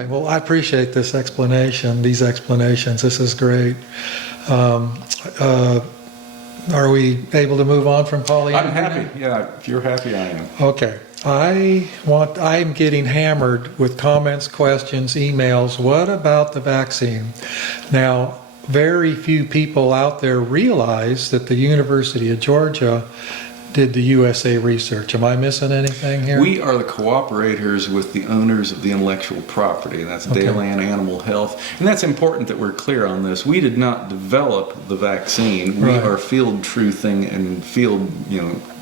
right. Well, I appreciate this explanation, these explanations. This is great. Are we able to move on from polyandry? I'm happy. now? Yeah, if you're happy, I am. Okay. I'm getting hammered with comments, questions, emails. What about the vaccine? Now, very few people out there realize that the University of Georgia did the USA research. Am I missing anything here? We are the cooperators with the owners of the intellectual property. That's Okay. Dayland Animal Health. And that's important that we're clear on this. We did not develop the vaccine. We Right. are field truthing and field,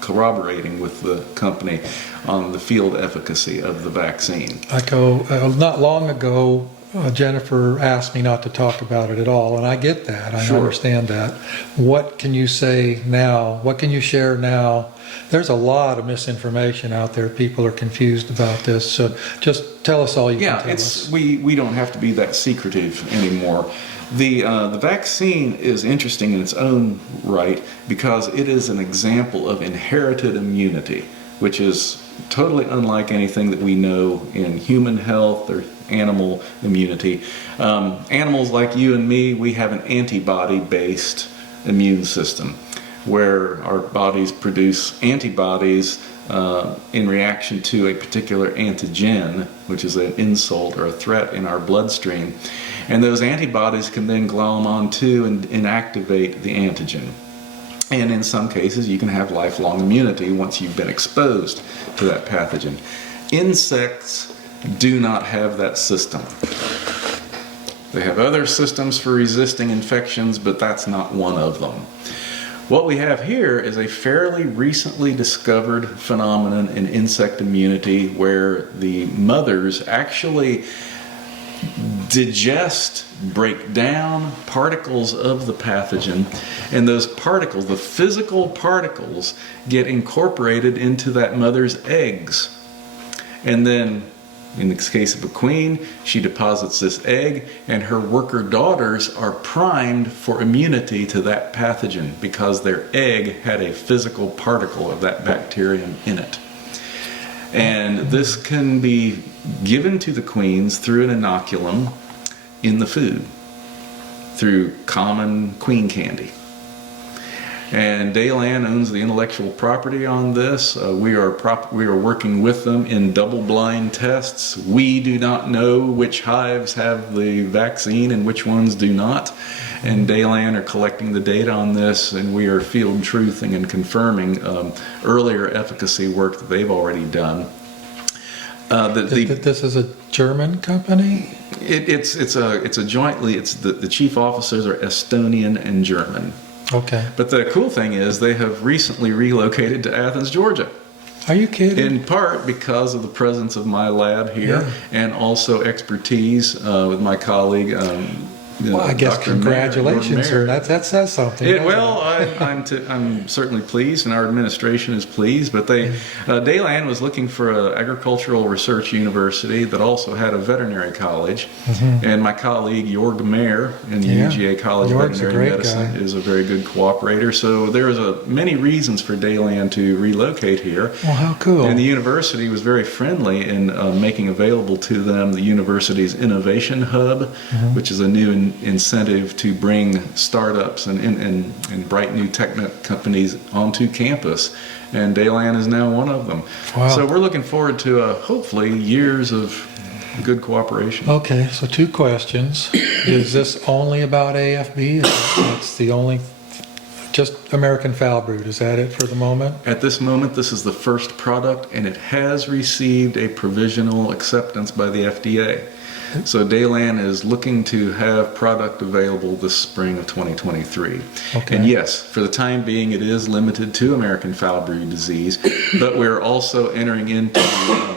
corroborating with the company on the field efficacy of the vaccine. Not long ago, Jennifer asked me not to talk about it at all, and I get that. I Sure. understand that. What can you say now? What can you share now? There's a lot of misinformation out there. People are confused about this. So just tell us all you can tell us. We don't have to be that secretive anymore. The vaccine is interesting in its own right because it is an example of inherited immunity, which is totally unlike anything that we know in human health or animal immunity. Animals like you and me, we have an antibody-based immune system where our bodies produce antibodies in reaction to a particular antigen, which is an insult or a threat in our bloodstream. And those antibodies can then glom onto and inactivate the antigen. And in some cases, you can have lifelong immunity once you've been exposed to that pathogen. Insects do not have that system. They have other systems for resisting infections, but that's not one of them. What we have here is a fairly recently discovered phenomenon in insect immunity where the mothers actually digest, break down particles of the pathogen, and those particles, the physical particles, get incorporated into that mother's eggs. And then, in the case of a queen, she deposits this egg, and her worker daughters are primed for immunity to that pathogen because their egg had a physical particle of that bacterium in it. And this can be given to the queens through an inoculum in the food, through common queen candy. And Dayland owns the intellectual property on this. We are working with them in double-blind tests. We do not know which hives have the vaccine and which ones do not. And Dayland are collecting the data on this, and we are field truthing and confirming earlier efficacy work that they've already done. This is a German company? It's a jointly. It's the chief officers are Estonian and German. Okay. But the cool thing is they have recently relocated to Athens, Georgia. Are you kidding? In part because of the presence of my lab here, Yeah. and also expertise with my colleague. Well, I guess Dr. congratulations, sir. That says something. Well, I'm certainly pleased, and our administration is pleased. But Dayland was looking for an agricultural research university that also had a veterinary college, and my colleague Jorg Mayer in the UGA College of Veterinary Medicine is a very good cooperator. So there's many reasons for Dayland to relocate here. Well, how cool! And the university was very friendly in making available to them the university's innovation hub, which is a new incentive to bring startups and bright new tech companies onto campus, and Dayland is now one of them. Wow. So we're looking forward to hopefully years of good cooperation. Okay, so 2 questions. Is this only about AFB? It's the only, just American Foulbrood, is that it for the moment? At this moment, this is the first product, and it has received a provisional acceptance by the FDA. So Dayland is looking to have product available this spring of 2023. Okay. And yes, for the time being, it is limited to American Foulbrood disease, but we're also entering into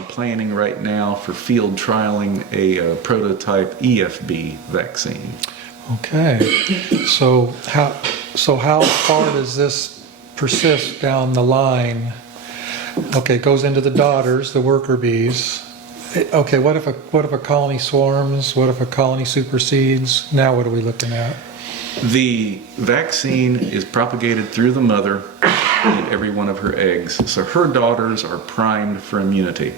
planning right now for field trialing a prototype EFB vaccine. Okay. So how far does this persist down the line? Okay, it goes into the daughters, the worker bees. Okay, what if a colony swarms? What if a colony supersedes? Now what are we looking at? The vaccine is propagated through the mother in every one of her eggs. So her daughters are primed for immunity.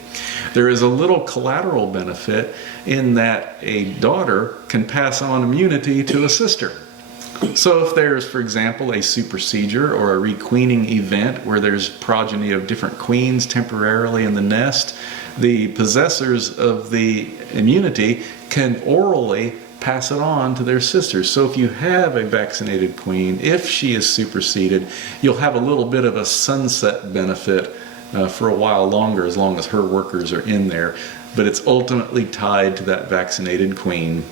There is a little collateral benefit in that a daughter can pass on immunity to a sister. So if there's, for example, a supersedure or a requeening event where there's progeny of different queens temporarily in the nest, the possessors of the immunity can orally pass it on to their sisters. So if you have a vaccinated queen, if she is superseded, you'll have a little bit of a sunset benefit for a while longer, as long as her workers are in there. But it's ultimately tied to that vaccinated queen,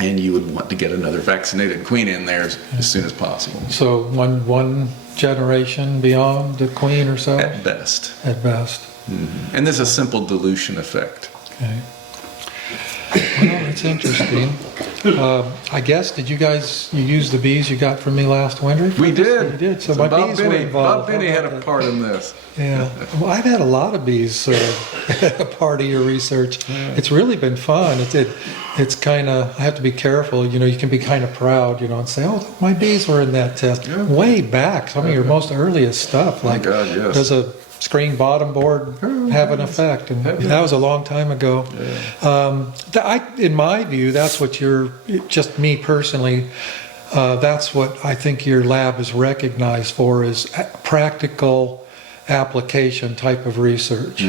and you would want to get another vaccinated queen in there as soon as possible. So one generation beyond the queen or so? At best. At best. Mm-hmm. And there's a simple dilution effect. Okay. Well, it's interesting. I guess, did you guys, you use the bees you got from me last winter? We did. You did. So my my Bob bees Binnie, were involved. Bob Binnie had a part in this. Yeah. Well, I've had a lot of bees a part of your research. Yeah. It's really been fun. It's kind of, I have to be careful, you know, you can be kind of proud, you know, and say, oh, my bees were in that test. Yeah. Way back, some of your most earliest stuff. Like, God, yes. does a screen bottom board have an effect? And that was a long time ago. Yeah. In my view, that's what just me personally, that's what I think your lab is recognized for, is practical application type of research.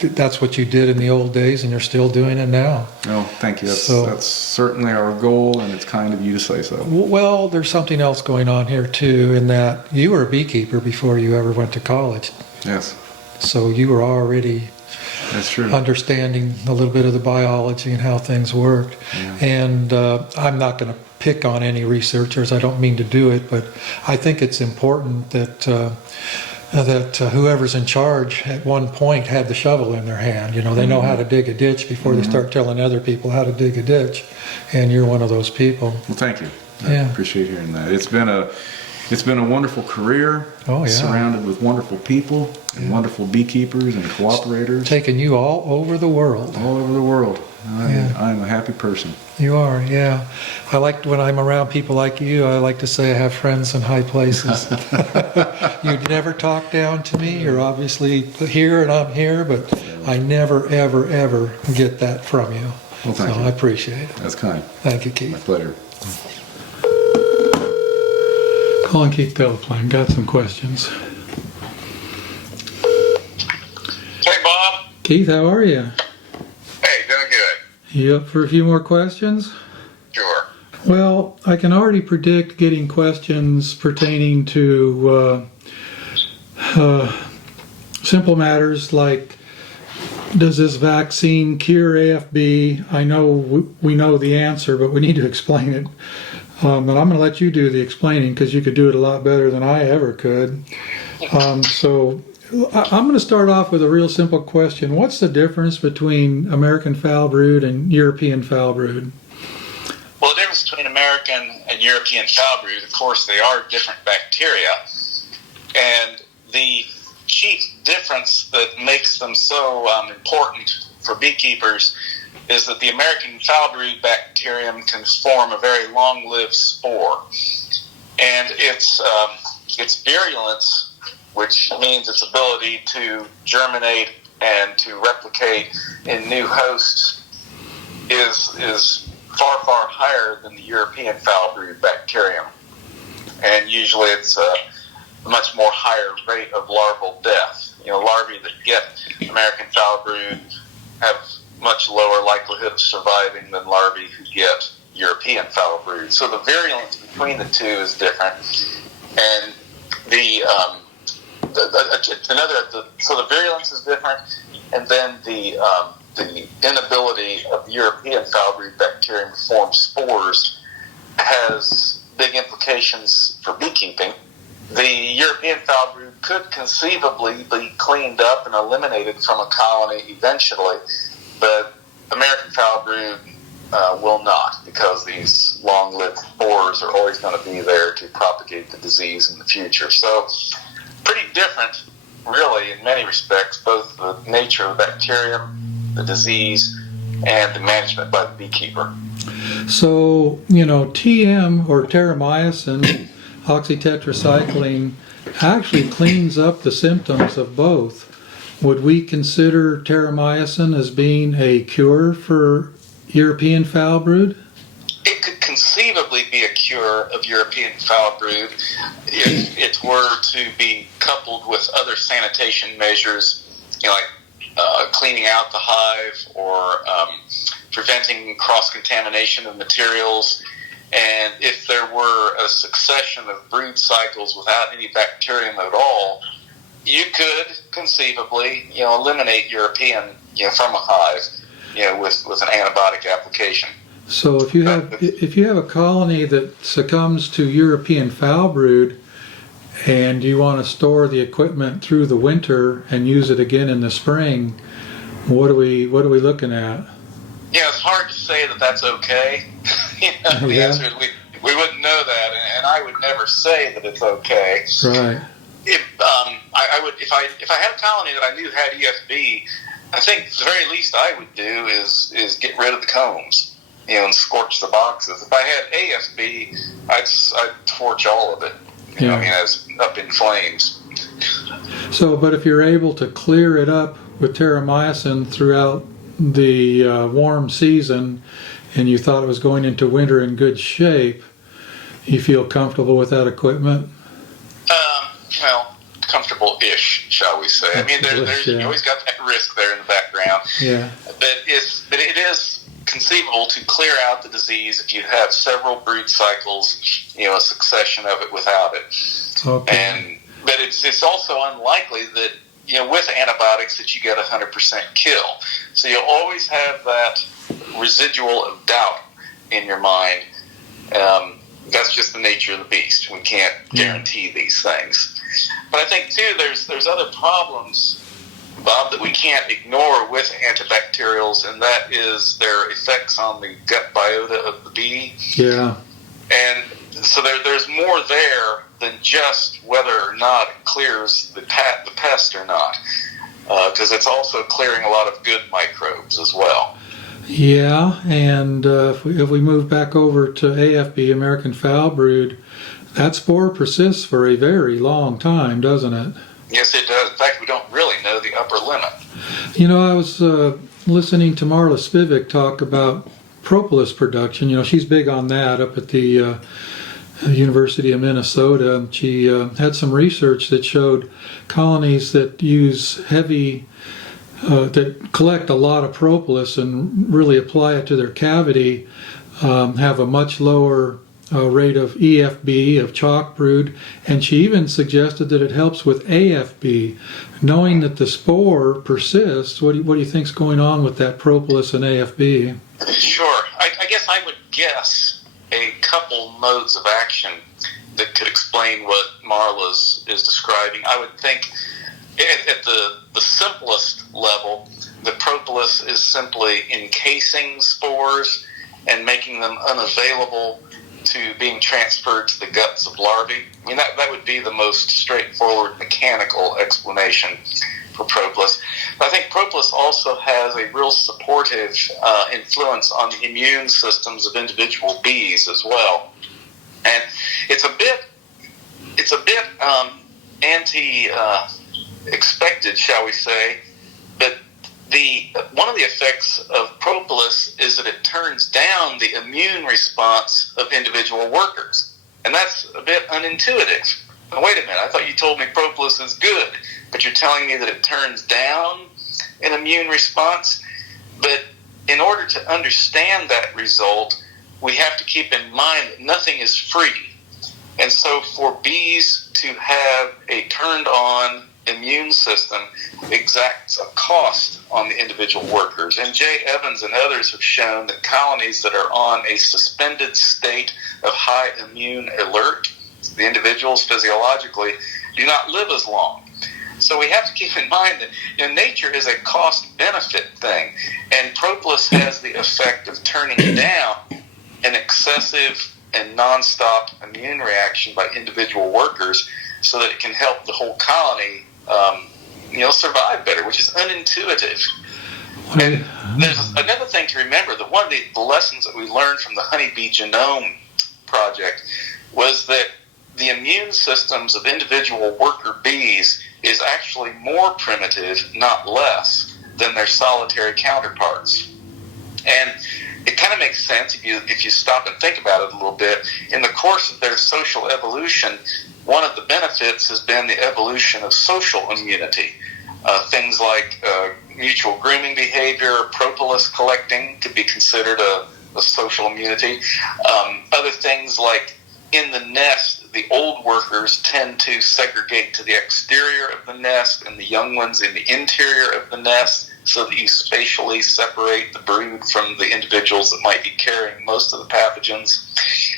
That's what you did in the old days, and you're still doing it now. Oh, thank you. That's certainly our goal, and it's kind of you to say so. Well, there's something else going on here too, in that you were a beekeeper before you ever went to college. Yes. So you were already That's true. understanding a little bit of the biology and how things worked. Yeah. And I'm not going to pick on any researchers. I don't mean to do it, but I think it's important that whoever's in charge at one point had the shovel in their hand. You know, they know how to dig a ditch before they start telling other people how to dig a ditch. And you're one of those people. Well, thank you. I appreciate hearing that. It's been a wonderful career. Oh, yeah. Surrounded with wonderful people and wonderful beekeepers and cooperators. Taking you all over the world. All over the world. I'm a happy person. You are, yeah. I like when I'm around people like you, I like to say I have friends in high places. You never talk down to me. You're obviously here and I'm here, but I never, ever, ever get that from you. Well, thank you. I appreciate it. That's kind. Thank you, Keith. My pleasure. Calling Keith Delaplane. Got some questions. Hey, Bob. Keith, how are you? Hey, doing good. You up for a few more questions? Sure. Well, I can already predict getting questions pertaining to simple matters like, does this vaccine cure AFB? I know we know the answer, but we need to explain it. And I'm going to let you do the explaining because you could do it a lot better than I ever could. So I'm going to start off with a real simple question. What's the difference between American Foulbrood and European Foulbrood? Well, the difference between American and European Foulbrood, of course, they are different bacteria. And the chief difference that makes them so important for beekeepers is that the American Foulbrood bacterium can form a very long-lived spore. And its virulence, which means its ability to germinate and to replicate in new hosts, is far, far higher than the European Foulbrood bacterium. And usually it's a much more higher rate of larval death. You know, larvae that get American Foulbrood have much lower likelihood of surviving than larvae who get European Foulbrood. So the virulence between the two is different. And so the virulence is different, and then the inability of the European Foulbrood bacterium to form spores has big implications for beekeeping. The European Foulbrood could conceivably be cleaned up and eliminated from a colony eventually, but American Foulbrood will not, because these long-lived spores are always going to be there to propagate the disease in the future. So pretty different, really, in many respects, both the nature of the bacterium, the disease, and the management by the beekeeper. So, you know, TM or terramycin, oxytetracycline, actually cleans up the symptoms of both. Would we consider terramycin as being a cure for European foulbrood? It could conceivably be a cure of European foulbrood if it were to be coupled with other sanitation measures, like cleaning out the hive or preventing cross-contamination of materials. And if there were a succession of brood cycles without any bacterium at all, you could conceivably, eliminate European, from a hive, with an antibiotic application. So if you have a colony that succumbs to European foulbrood, and you want to store the equipment through the winter and use it again in the spring, what are we looking at? Yeah, it's hard to say that that's okay. The answer is we wouldn't know that, and I would never say that it's okay. Right. I would if I had a colony that I knew had EFB, I think the very least I would do is get rid of the combs, and scorch the boxes. If I had AFB, I'd torch all of it. It's up in flames. So, but if you're able to clear it up with terramycin throughout the warm season, and you thought it was going into winter in good shape, you feel comfortable with that equipment? Comfortable-ish, shall we say? You always got that risk there in the background. Yeah. But it is conceivable to clear out the disease if you have several brood cycles, a succession of it without it. Okay. But it's also unlikely that, with antibiotics that you get 100% kill. So you'll always have that residual of doubt in your mind. That's just the nature of the beast. We can't guarantee these things. But I think, too, there's other problems, Bob, that we can't ignore with antibacterials, and that is their effects on the gut biota of the bee. Yeah. And so there's more there than just whether or not it clears the pest or not, because it's also clearing a lot of good microbes as well. Yeah, and if we move back over to AFB, American Foulbrood, that spore persists for a very long time, doesn't it? Yes, it does. In fact, we don't really know the upper limit. I was listening to Marla Spivak talk about propolis production. She's big on that up at the University of Minnesota. She had some research that showed colonies that use that collect a lot of propolis and really apply it to their cavity have a much lower rate of EFB, of chalk brood, and she even suggested that it helps with AFB. Knowing that the spore persists, what do you think's going on with that propolis and AFB? Sure. I guess I would guess a couple modes of action that could explain what Marla is describing. I would think at the simplest level, the propolis is simply encasing spores and making them unavailable to being transferred to the guts of larvae. That would be the most straightforward mechanical explanation for propolis. But I think propolis also has a real supportive influence on the immune systems of individual bees as well. And it's a bit anti-expected, shall we say, but one of the effects of propolis is that it turns down the immune response of individual workers. And that's a bit unintuitive. Now, wait a minute, I thought you told me propolis is good, but you're telling me that it turns down an immune response? But in order to understand that result, we have to keep in mind that nothing is free. And so for bees to have a turned-on immune system exacts a cost on the individual workers. And Jay Evans and others have shown that colonies that are on a suspended state of high immune alert, the individuals physiologically, do not live as long. So we have to keep in mind that nature is a cost-benefit thing, and propolis has the effect of turning down an excessive and nonstop immune reaction by individual workers so that it can help the whole colony survive better, which is unintuitive. And there's another thing to remember, that one of the lessons that we learned from the Honeybee Genome Project was that the immune systems of individual worker bees is actually more primitive, not less, than their solitary counterparts. And it kind of makes sense if you stop and think about it a little bit. In the course of their social evolution, one of the benefits has been the evolution of social immunity. Things like mutual grooming behavior, propolis collecting could be considered a social immunity. Other things like in the nest, the old workers tend to segregate to the exterior of the nest and the young ones in the interior of the nest, so that you spatially separate the brood from the individuals that might be carrying most of the pathogens.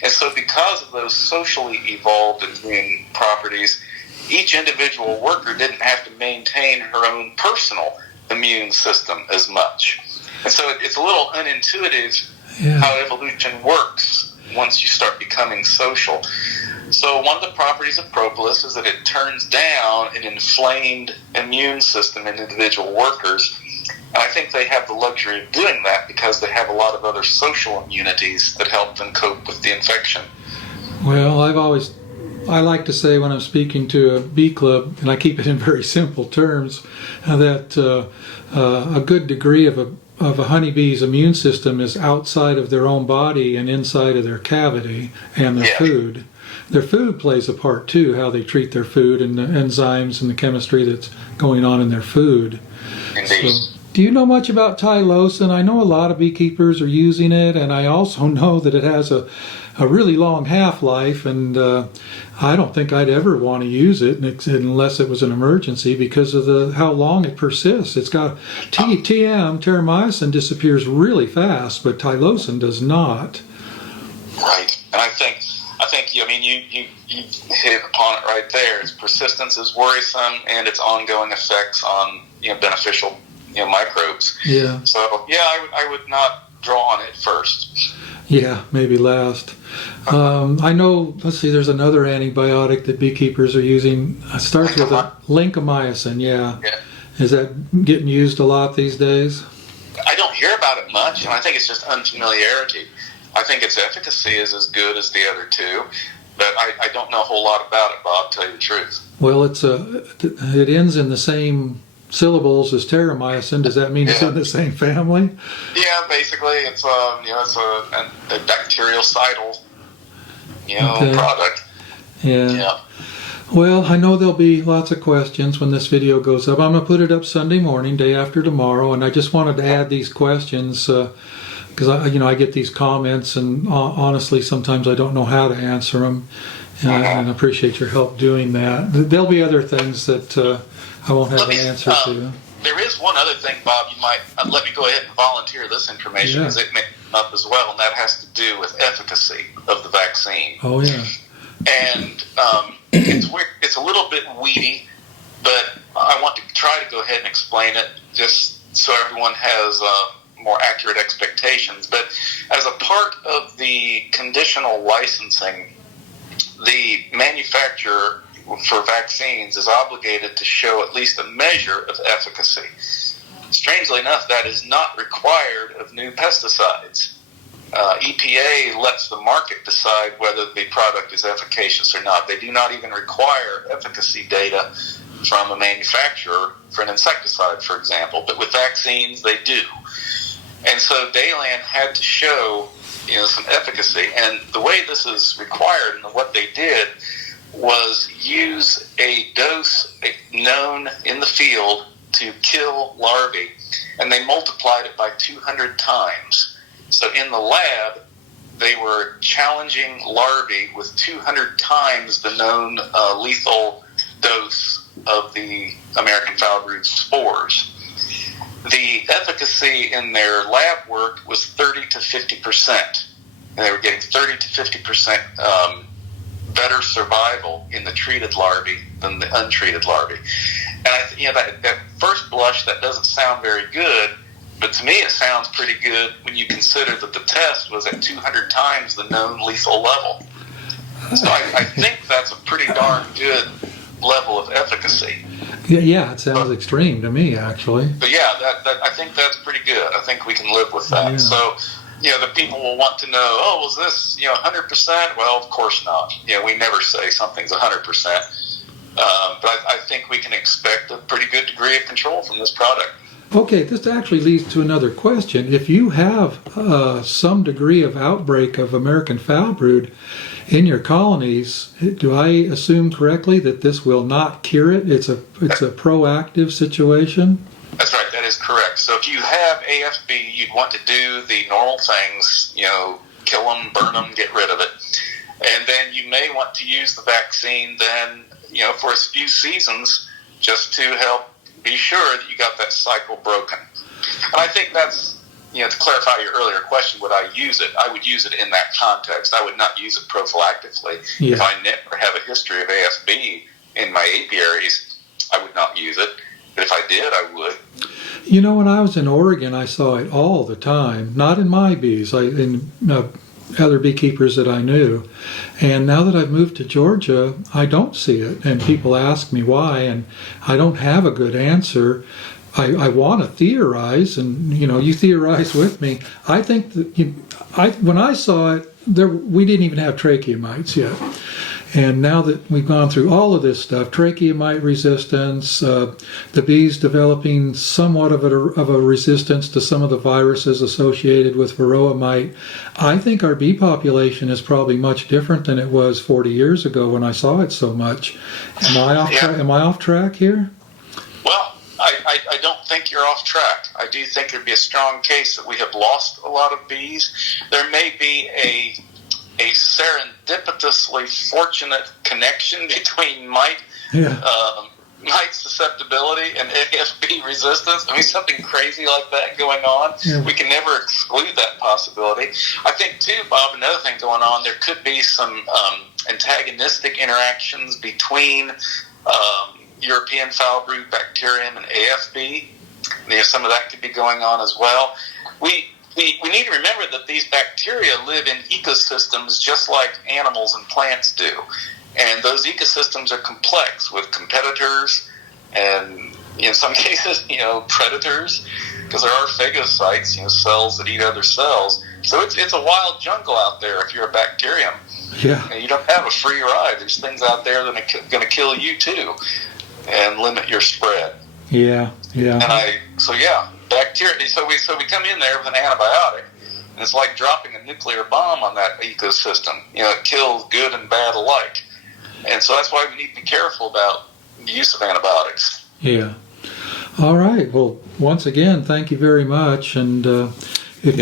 And so because of those socially evolved immune properties, each individual worker didn't have to maintain her own personal immune system as much. And so it's a little unintuitive how evolution works once you start becoming social. So one of the properties of propolis is that it turns down an inflamed immune system in individual workers. And I think they have the luxury of doing that because they have a lot of other social immunities that help them cope with the infection. Well, I like to say when I'm speaking to a bee club, and I keep it in very simple terms, that a good degree of a honeybee's immune system is outside of their own body and inside of their cavity and their food. Their food plays a part too, how they treat their food and the enzymes and the chemistry that's going on in their food. Indeed. So, do you know much about tylosin? I know a lot of beekeepers are using it, and I also know that it has a really long half-life, and I don't think I'd ever want to use it unless it was an emergency because of how long it persists. It's got terramycin disappears really fast, but tylosin does not. Right, and I think you hit upon it right there. Its persistence is worrisome, and its ongoing effects on beneficial microbes. Yeah. So I would not draw on it first. Yeah, maybe last. I know, let's see, there's another antibiotic that beekeepers are using. It starts with a lincomycin, yeah. Is that getting used a lot these days? I don't hear about it much, and I think it's just unfamiliarity. I think its efficacy is as good as the other two, but I don't know a whole lot about it, Bob, to tell you the truth. Well, it ends in the same syllables as terramycin. Does that mean it's in the same family? Yeah, basically, it's a bactericidal product. Yeah. Well, I know there'll be lots of questions when this video goes up. I'm going to put it up Sunday morning, day after tomorrow, and I just wanted to add these questions because I get these comments, and honestly, sometimes I don't know how to answer them, and I appreciate your help doing that. There'll be other things that I won't have an answer to. There is one other thing, Bob, you might let me go ahead and volunteer this information because it may come up as well, and that has to do with efficacy of the vaccine. Oh, yeah. And it's weird. It's a little bit weedy, but I want to try to go ahead and explain it just so everyone has more accurate expectations. But as a part of the conditional licensing, the manufacturer for vaccines is obligated to show at least a measure of efficacy. Strangely enough, that is not required of new pesticides. EPA lets the market decide whether the product is efficacious or not. They do not even require efficacy data from a manufacturer for an insecticide, for example, but with vaccines they do. And so Dayland had to show some efficacy, and the way this is required and what they did was use a dose known in the field to kill larvae, and they multiplied it by 200 times. So in the lab, they were challenging larvae with 200 times the known lethal dose of the American Foulbrood spores. The efficacy in their lab work was 30 to 50%. And they were getting 30 to 50% better survival in the treated larvae than the untreated larvae. And that first blush, that doesn't sound very good, but to me it sounds pretty good when you consider that the test was at 200 times the known lethal level. So I think that's a pretty darn good level of efficacy. Yeah, it sounds extreme to me, actually. But yeah, that I think that's pretty good. I think we can live with that. Yeah. So the people will want to know, oh, was this 100%? Well, of course not. We never say something's 100%. But I think we can expect a pretty good degree of control from this product. Okay, this actually leads to another question. If you have some degree of outbreak of American Foulbrood in your colonies, do I assume correctly that this will not cure it? It's a proactive situation? That's right, that is correct. So if you have AFB, you'd want to do the normal things, kill them, burn them, get rid of it. And then you may want to use the vaccine then, for a few seasons just to help be sure that you got that cycle broken. And I think that's, to clarify your earlier question, would I use it? I would use it in that context. I would not use it prophylactically. Yeah. If I never have a history of AFB in my apiaries, I would not use it. But if I did, I would. When I was in Oregon, I saw it all the time. Not in my bees, in other beekeepers that I knew. And now that I've moved to Georgia, I don't see it. And people ask me why, and I don't have a good answer. I want to theorize, and you theorize with me. I think that when I saw it, we didn't even have tracheomites yet. And now that we've gone through all of this stuff, tracheomite resistance, the bees developing somewhat of a resistance to some of the viruses associated with varroa mite, I think our bee population is probably much different than it was 40 years ago when I saw it so much. Am I off track here? Well, I don't think you're off track. I do think there'd be a strong case that we have lost a lot of bees. There may be a serendipitously fortunate connection between mite susceptibility and AFB resistance. Something crazy like that going on. Yeah. We can never exclude that possibility. I think, too, Bob, another thing going on, there could be some antagonistic interactions between European Foulbrood bacterium and AFB. Some of that could be going on as well. We need to remember that these bacteria live in ecosystems just like animals and plants do. And those ecosystems are complex with competitors and, in some cases, predators, because there are phagocytes, cells that eat other cells. So it's a wild jungle out there if you're a bacterium. Yeah. And you don't have a free ride. There's things out there that are going to kill you, too, and limit your spread. Yeah. Bacteria. So we come in there with an antibiotic, and it's like dropping a nuclear bomb on that ecosystem. It kills good and bad alike, and so that's why we need to be careful about the use of antibiotics. Yeah. All right. Well, once again, thank you very much. And if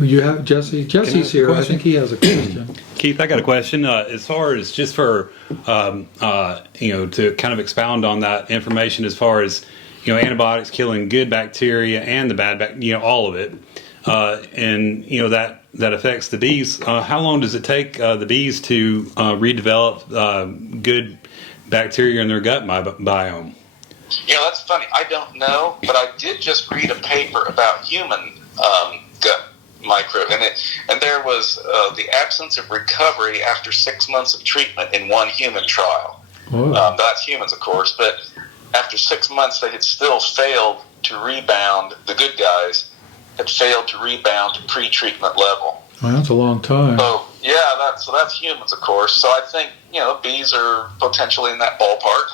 you have Jesse's here. I think he has a question. Keith, I got a question. As far as just for to kind of expound on that information, as far as antibiotics killing good bacteria and the bad bacteria, all of it, and that affects the bees. How long does it take the bees to redevelop good bacteria in their gut biome? That's funny. I don't know, but I did just read a paper about human gut microbe, and there was the absence of recovery after 6 months of treatment in one human trial. That's humans, of course, but after 6 months, they had still failed to rebound. The good guys had failed to rebound to pre-treatment level. Well, that's a long time. So that's humans, of course. So I think bees are potentially in that ballpark.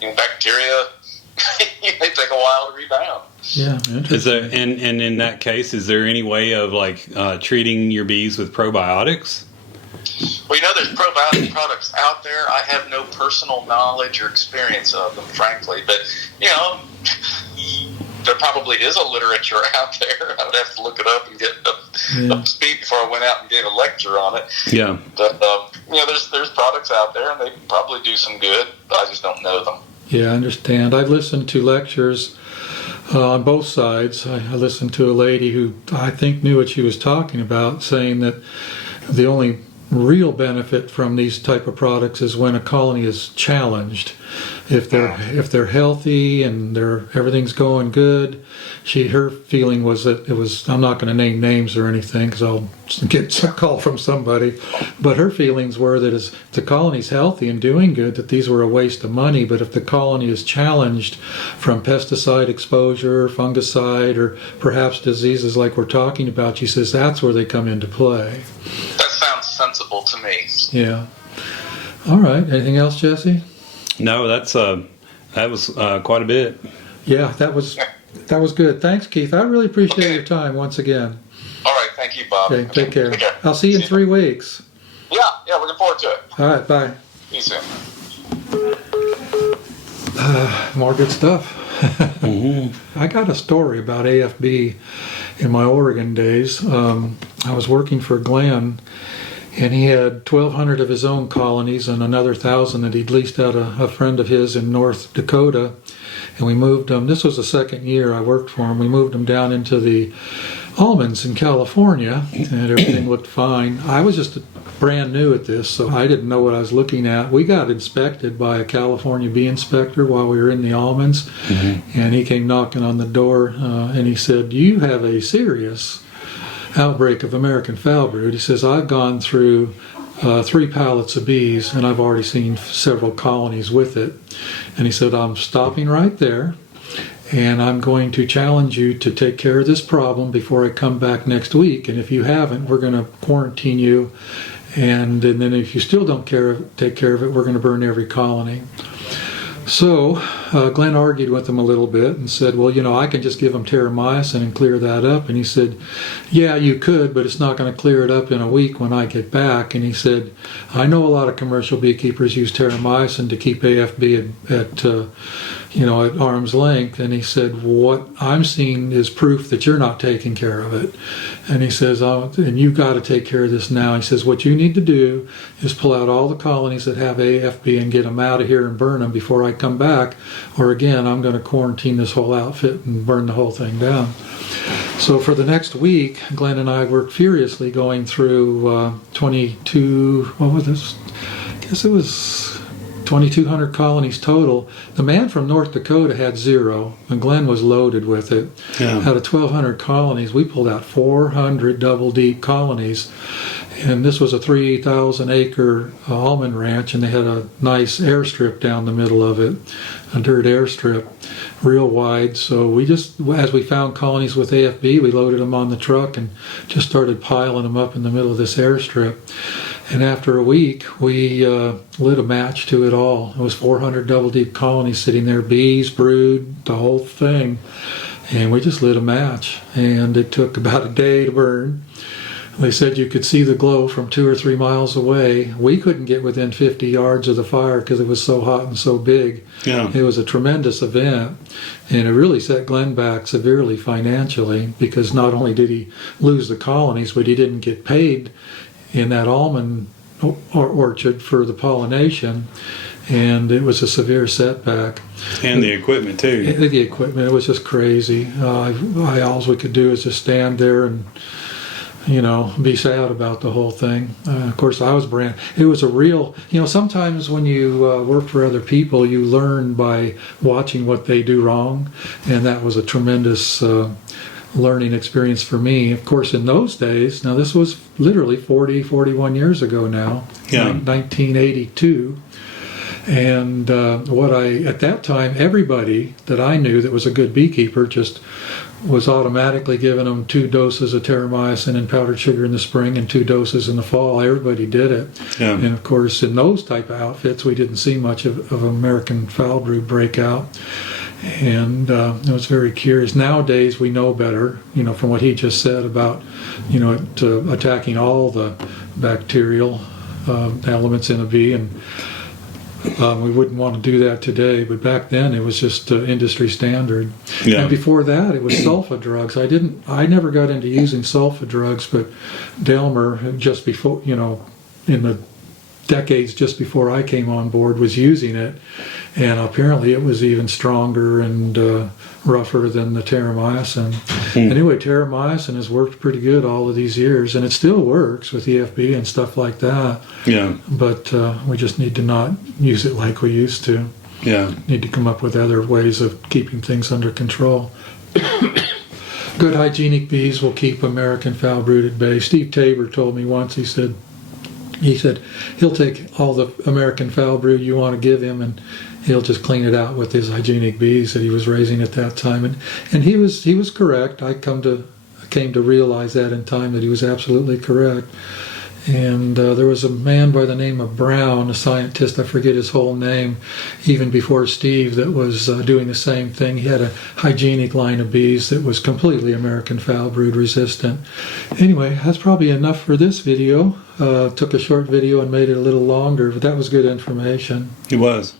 Bacteria may take a while to rebound. Yeah, interesting. And in that case, is there any way of treating your bees with probiotics? Well, there's probiotic products out there. I have no personal knowledge or experience of them, frankly. But, there probably is a literature out there. I would have to look it up and get up to speed before I went out and gave a lecture on it. Yeah. But, there's products out there, and they probably do some good, but I just don't know them. Yeah, I understand. I've listened to lectures on both sides. I listened to a lady who I think knew what she was talking about, saying that the only real benefit from these type of products is when a colony is challenged. If they're healthy and everything's going good, her feeling was that it was, I'm not going to name names or anything because I'll get a call from somebody, but her feelings were that if the colony's healthy and doing good, that these were a waste of money. But if the colony is challenged from pesticide exposure, fungicide, or perhaps diseases like we're talking about, she says that's where they come into play. That sounds sensible to me. Yeah. All right. Anything else, Jesse? No, that was quite a bit. Yeah, that was good. Thanks, Keith. I really appreciate your time once again. All right, thank you, Bob. Okay, take care. I'll see you in 3 weeks. Yeah, looking forward to it. All right, bye. See you soon. More good stuff. I got a story about AFB in my Oregon days. I was working for Glenn, and he had 1,200 of his own colonies and another 1,000 that he'd leased out a friend of his in North Dakota. And we moved them, this was the second year I worked for him, we moved them down into the almonds in California, and everything looked fine. I was just brand new at this, so I didn't know what I was looking at. We got inspected by a California bee inspector while we were in the almonds, and he came knocking on the door, and he said, "You have a serious outbreak of American Foulbrood." He says, "I've gone through 3 pallets of bees, and I've already seen several colonies with it." And he said, "I'm stopping right there, and I'm going to challenge you to take care of this problem before I come back next week. And if you haven't, we're going to quarantine you. And then if you still don't take care of it, we're going to burn every colony." So Glenn argued with him a little bit and said, "Well, I can just give them terramycin and clear that up." And he said, "Yeah, you could, but it's not going to clear it up in a week when I get back." And he said, "I know a lot of commercial beekeepers use terramycin to keep AFB at arm's length." And he said, "What I'm seeing is proof that you're not taking care of it." And he says, "And you've got to take care of this now." He says, "What you need to do is pull out all the colonies that have AFB and get them out of here and burn them before I come back, or again, I'm going to quarantine this whole outfit and burn the whole thing down." So for the next week, Glenn and I worked furiously going through 2,200 colonies total. The man from North Dakota had 0, and Glenn was loaded with it. Yeah. Out of 1,200 colonies, we pulled out 400 double deep colonies. And this was a 3,000-acre almond ranch, and they had a nice airstrip down the middle of it, a dirt airstrip, real wide. So we just, as we found colonies with AFB, we loaded them on the truck and just started piling them up in the middle of this airstrip. And after a week, we lit a match to it all. It was 400 double deep colonies sitting there, bees, brood, the whole thing. And we just lit a match, and it took about a day to burn. They said you could see the glow from 2 or 3 miles away. We couldn't get within 50 yards of the fire because it was so hot and so big. Yeah. It was a tremendous event, and it really set Glenn back severely financially, because not only did he lose the colonies, but he didn't get paid in that almond orchard for the pollination, and it was a severe setback. And the equipment too. The equipment, it was just crazy. All we could do is just stand there and be sad about the whole thing. Of course, it was a real, sometimes when you work for other people, you learn by watching what they do wrong, and that was a tremendous learning experience for me. Of course, in those days, now this was literally 41 years ago now, 1982. And at that time, everybody that I knew that was a good beekeeper just was automatically giving them 2 doses of terramycin and powdered sugar in the spring and 2 doses in the fall. Everybody did it. Yeah. And of course, in those type of outfits, we didn't see much of American Foulbrood breakout. And it was very curious. Nowadays, we know better, from what he just said about, attacking all the bacterial elements in a bee. And we wouldn't want to do that today, but back then it was just industry standard. Yeah. And before that, it was sulfa drugs. I never got into using sulfa drugs, but Delmer, just before, in the decades just before I came on board, was using it. and apparently it was even stronger and rougher than the terramycin. Anyway, terramycin has worked pretty good all of these years, and it still works with EFB and stuff like that. Yeah. But we just need to not use it like we used to. Yeah. Need to come up with other ways of keeping things under control. Good hygienic bees will keep American Foulbrood at bay. Steve Tabor told me once, he said he'll take all the American Foulbrood you want to give him, and he'll just clean it out with his hygienic bees that he was raising at that time. And he was correct. I came to realize that in time, that he was absolutely correct. And there was a man by the name of Brown, a scientist, I forget his whole name, even before Steve, that was doing the same thing. He had a hygienic line of bees that was completely American Foulbrood resistant. Anyway, that's probably enough for this video. Took a short video and made it a little longer, but that was good information. It was.